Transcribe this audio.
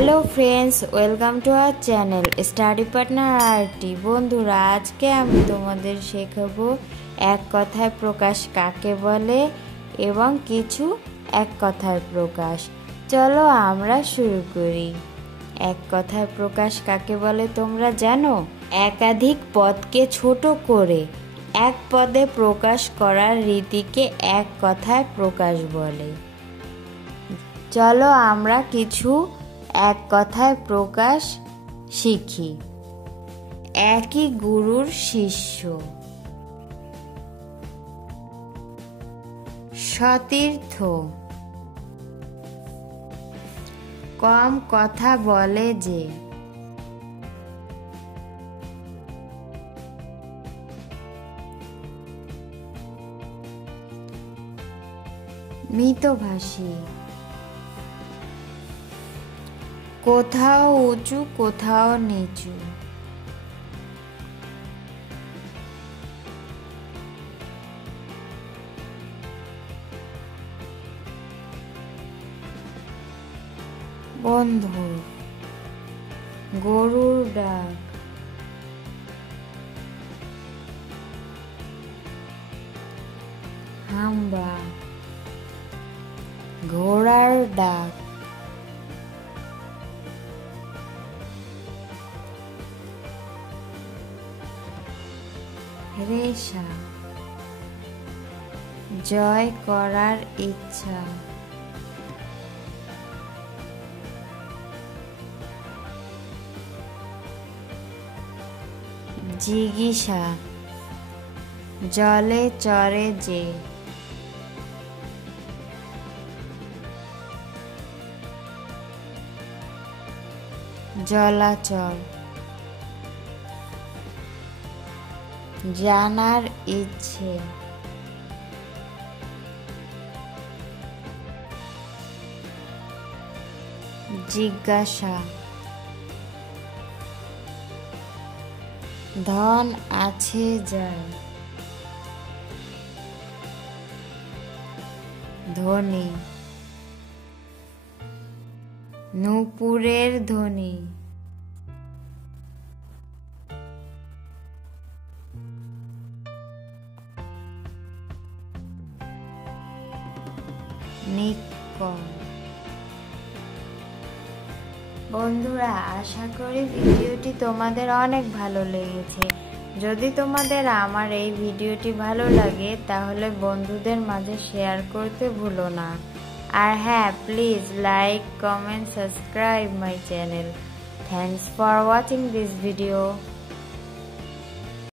Hello friends, welcome to our channel study partner RT. বন্ধুরা, আজকে আমি তোমাদের শেখাবো এক কথায় প্রকাশ কাকে বলে এবং কিছু এক কথায় প্রকাশ। চলো আমরা শুরু করি। এক কথায় প্রকাশ কাকে বলে তোমরা জানো? একাধিক পদকে ছোট করে এক পদে প্রকাশ করার রীতিকে এক কথায় প্রকাশ বলে। চলো আমরা কিছু এক কথায় প্রকাশ শিখি। একই গুরুর শিষ্য, সতীর্থ, কম কথা বলে যে, মিতভাষী, কোথাও উঁচু কোথাও নিচু, বন্ধু, গরুর ডাক, হাম্বা, ঘোড়ার ডাক, রেশা, জয় করার ইচ্ছা, জিজ্ঞাসা, জলে চড়ে যে, জলাচল, জানার ইচ্ছে, জিজ্ঞাসা, ধন আছে যার, ধ্বনি, নূপুরের ধ্বনি, নিক্কণ। বন্ধুরা, আশা করি ভিডিওটি তোমাদের অনেক ভালো লেগেছে। যদি তোমাদের আমার এই ভিডিওটি ভালো লাগে তাহলে বন্ধুদের মাঝে শেয়ার করতে ভুলো না। আর হ্যাঁ, please like, comment, subscribe my channel. Thanks for watching this video.